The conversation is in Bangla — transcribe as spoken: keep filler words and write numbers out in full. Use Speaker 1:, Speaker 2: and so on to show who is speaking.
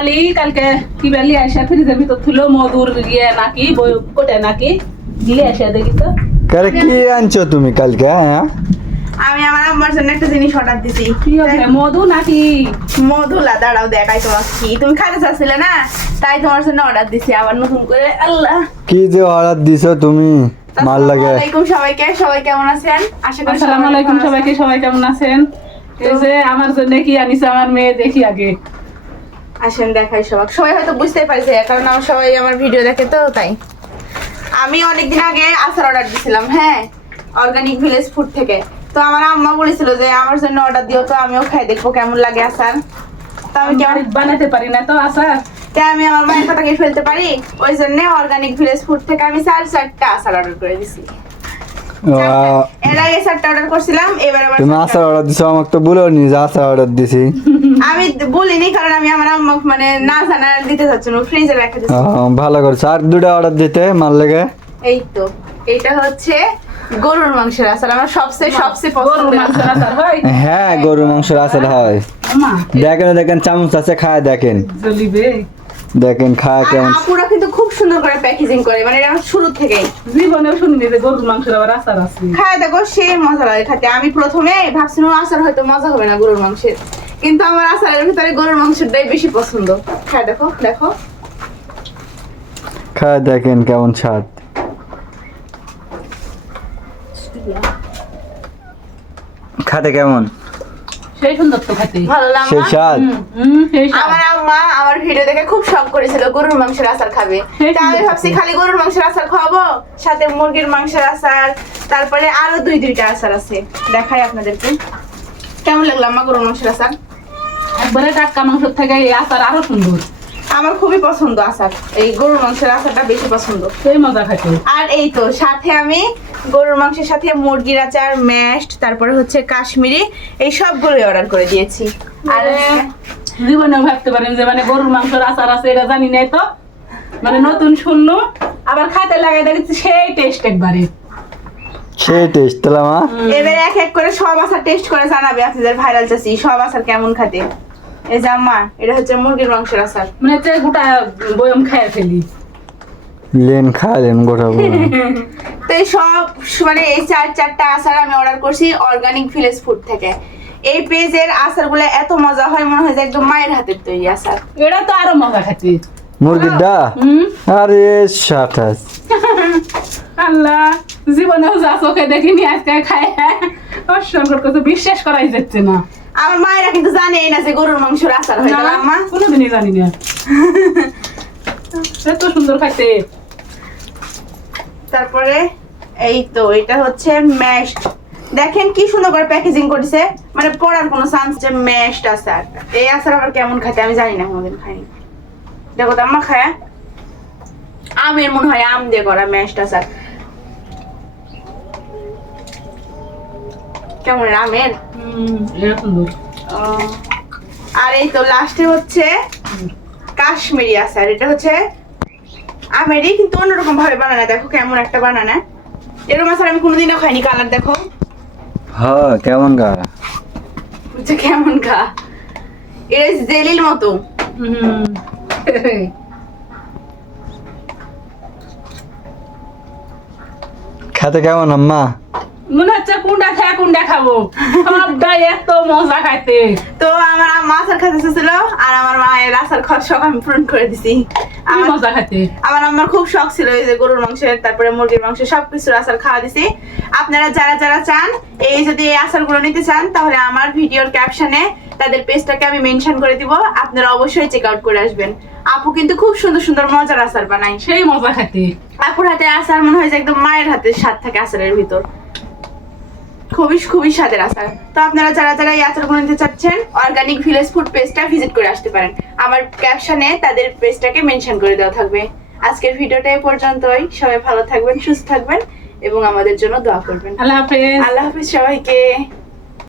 Speaker 1: বালি কালকে কি বালি আসা ফ্রিজের ভিতর ছিল মধুর ইয়ে নাকি বই কোটে নাকি গিলে আসা দেখি তো
Speaker 2: কারে কি আনছো তুমি কালকে? হ্যাঁ
Speaker 3: আমি আমার আম্মার জন্য একটা জিনিস অর্ডার দিছি।
Speaker 1: কি হবে মধু নাকি
Speaker 3: মধুলা দাঁড়াও দেখাই তোমার কি তুমি খাইতে চাচ্ছিলে না তাই তোমার জন্য অর্ডার দিছি আবার নতুন করে। আল্লাহ
Speaker 2: কি যে অর্ডার দিছো তুমি মাল লাগে।
Speaker 3: আসসালামু আলাইকুম সবাইকে, সবাই কেমন আছেন? আশা করি
Speaker 1: আসসালামু আলাইকুম সবাইকে, সবাই কেমন আছেন? এই যে আমার জন্য কি আনিছে আমার মেয়ে দেখি আগে
Speaker 3: আসেন দেখাই সবাই সবাই হয়তো বুঝতেই পারছে কারণ আমার সবাই আমার ভিডিও দেখে তো তাই। আমি অনেকদিন আগে আচার অর্ডার দিছিলাম, হ্যাঁ, অর্গানিক ভিলেজ ফুড থেকে। তো আমার আম্মা বলেছিল যে আমার জন্য অর্ডার দিও, তো আমিও খাই দেখবো কেমন লাগে আচার। তো আমি কেমন
Speaker 1: বানাতে পারি না তো আচার,
Speaker 3: তাই আমি আমার মায়ের কথাকে ফেলতে পারি, ওই জন্য অর্গানিক ভিলেজ ফুড থেকে আমি চার চারটা আচার অর্ডার করে দিছি। এর আগে চারটা অর্ডার করছিলাম, এবার আবার
Speaker 2: তুমি আচার অর্ডার দিছো, আমাকে তো বলো নি যে আচার অর্ডার দিছি।
Speaker 3: আমি বলিনি কারণ আমি আমার আম্মা মানে না জানা দিতে চাচ্ছি না, ফ্রিজে রেখে দিচ্ছি।
Speaker 2: ভালো করছো, আর দুটো অর্ডার দিতে মাল লাগে।
Speaker 3: এই তো এটা হচ্ছে গরুর মাংসের আচার, আমার সবচেয়ে সবচেয়ে
Speaker 1: গরুর
Speaker 3: পছন্দের
Speaker 1: মাংসের
Speaker 3: আচার।
Speaker 1: আচার হয়
Speaker 2: হ্যাঁ গরু মাংসের আচার হয়।
Speaker 1: মা
Speaker 2: দেখেন দেখেন চামচ আছে, খায় দেখেন
Speaker 1: জ্বলিবে
Speaker 2: দেখেন খায়
Speaker 3: আর
Speaker 2: কেমন।
Speaker 3: আপুরা কিন্তু খুব সুন্দর করে প্যাকেজিং করে, মানে এটা শুরু থেকেই।
Speaker 1: জীবনেও শুনিনি যে গরুর মাংসের আবার আচার আছে।
Speaker 3: খায় দেখো সে মজা লাগে খেতে। আমি প্রথমে ভাবছিলাম আচার হয়তো মজা হবে না গরুর মাংসের, কিন্তু আমার আচারের ভিতরে গরুর মাংসটাই বেশি পছন্দ। খায় দেখো দেখো
Speaker 2: খায় দেখেন কেমন স্বাদ। খাতে কেমন?
Speaker 1: সেই সুন্দর তো খেতে
Speaker 3: ভালো লাগে
Speaker 2: সেই
Speaker 3: না?
Speaker 2: স্বাদ।
Speaker 1: হুম, হুম, সেই স্বাদ।
Speaker 3: আমার আম্মা আমার ভিডিও দেখে খুব শখ করেছিল গরুর মাংসের আচার খাবে।
Speaker 1: সেই
Speaker 3: তা আমি
Speaker 1: সুন্দর
Speaker 3: ভাবছি
Speaker 1: খেতে।
Speaker 3: খালি গরুর মাংসের আচার খাওয়াবো, সাথে মুরগির মাংসের আচার, তারপরে আরো দুই দুইটা আচার আছে, দেখাই আপনাদেরকে। কেমন লাগলো আম্মা গরুর মাংসের আচার?
Speaker 1: একবারে টাটকা মাংস থেকে এই আচার আরো সুন্দর,
Speaker 3: আমার খুবই পছন্দ আচার, এই গরুর মাংসের আচারটা বেশি পছন্দ।
Speaker 1: সেই মজা খেতে।
Speaker 3: আর এই তো সাথে আমি গরুর মাংসের সাথে মুরগির আচার, ম্যাশড, তারপরে হচ্ছে কাশ্মীরি, এই সবগুলোই অর্ডার করে দিয়েছি। আর
Speaker 1: জীবনেও ভাবতে পারেন যে মানে গরুর মাংসের আচার আছে এটা জানি নাই তো, মানে নতুন শুনলো, আবার খাতে লাগাই দেখেছি সেই টেস্ট একবারে।
Speaker 2: সেই টেস্ট তাহলে মা।
Speaker 3: এবার এক এক করে সব আচার টেস্ট করে জানাবে আপনাদের ভাইরাল চাষি সব আচার কেমন খাতে। এই যে আম্মা এটা হচ্ছে মুরগির মাংসের আচার।
Speaker 1: মানে হচ্ছে গোটা বয়ম খায় ফেলি।
Speaker 2: লেন খাইলেন গোটা পুরো।
Speaker 3: তো এই সব মানে এই চার চারটা আচার আমি অর্ডার করছি অর্গানিক ভিলেজ ফুড থেকে। এই পেজের আচারগুলো এত মজা হয়, মনে হয় যে একদম মায়ের হাতের তৈরি আচার।
Speaker 1: এটা তো আরো মজা খেতে।
Speaker 2: মুরগির ডা
Speaker 1: হুম,
Speaker 2: আরে সাতাশ।
Speaker 1: আল্লাহ জীবনেও যা চোখে দেখিনি আজকে খায় অসংখ্য কথা বিশ্বাস করাই যাচ্ছে না।
Speaker 3: আমার মায়েরা কিন্তু জানেই না যে গরুর মাংসের আচার হয়, তাই না আম্মা?
Speaker 1: কোনোদিনই জানি না এত সুন্দর খাইতে।
Speaker 3: তারপরে এই তো এটা হচ্ছে ম্যাশড, দেখেন কি সুন্দর করে প্যাকেজিং করেছে, মানে পড়ার কোনো চান্স যে ম্যাশড আচার। এই আচার আবার কেমন খাইতে আমি জানি না, কোনোদিন খাইনি। দেখো তো আম্মা খায়, আমের মনে হয় আম দিয়ে করা ম্যাশড আচার। কেমন আমের?
Speaker 1: হুম, এটা সুন্দর।
Speaker 3: আহ, আর এই তো লাস্টে হচ্ছে কাশ্মীরি আচার, এটা হচ্ছে আমেরই কিন্তু অন্যরকম ভাবে বানানো। দেখো কেমন একটা বানানা, এরকম আচার আমি কোনোদিনও খাইনি। কালার দেখো,
Speaker 2: হ্যাঁ কেমন গা?
Speaker 3: বুঝছো কেমন খা, এটা জেলির মতো।
Speaker 1: হুম
Speaker 2: খেতে কেমন আম্মা?
Speaker 1: মনে হচ্ছে কোনটা খায় কোনটা খাবো, সবটাই এত মজা খাইতে।
Speaker 3: তো আমার আম্মা আচার খাইতে ছিল, আর আমার মায়ের আচার খাওয়ার শখ আমি পূরণ করে দিছি।
Speaker 1: কি
Speaker 3: আমার
Speaker 1: মজা খাইতে।
Speaker 3: আমার আম্মার খুব শখ ছিল এই যে গরুর মাংসের, তারপরে মুরগির মাংস, সবকিছুর আচার খাওয়া দিছি। আপনারা যারা যারা চান এই যদি এই আচারগুলো নিতে চান, তাহলে আমার ভিডিওর ক্যাপশনে তাদের পেজটাকে আমি মেনশন করে দিব, আপনারা অবশ্যই চেক আউট করে আসবেন। আপু কিন্তু খুব সুন্দর সুন্দর মজার আচার বানায়,
Speaker 1: সেই মজা খাইতে।
Speaker 3: আপুর হাতে আচার মনে হয় যে একদম মায়ের হাতের স্বাদ থাকে আচারের ভিতর, খুবই খুবই স্বাদের আচার। তো আপনারা যারা যারা এই আচারগুলো নিতে চাচ্ছেন অর্গানিক ভিলেজ ফুড পেজটা ভিজিট করে আসতে পারেন, আমার ক্যাপশনে তাদের পেজটাকে মেনশন করে দেওয়া থাকবে। আজকের ভিডিওটা এই পর্যন্তই, সবাই ভালো থাকবেন, সুস্থ থাকবেন এবং আমাদের জন্য দোয়া করবেন।
Speaker 1: আল্লাহ হাফেজ।
Speaker 3: আল্লাহ হাফিজ সবাইকে।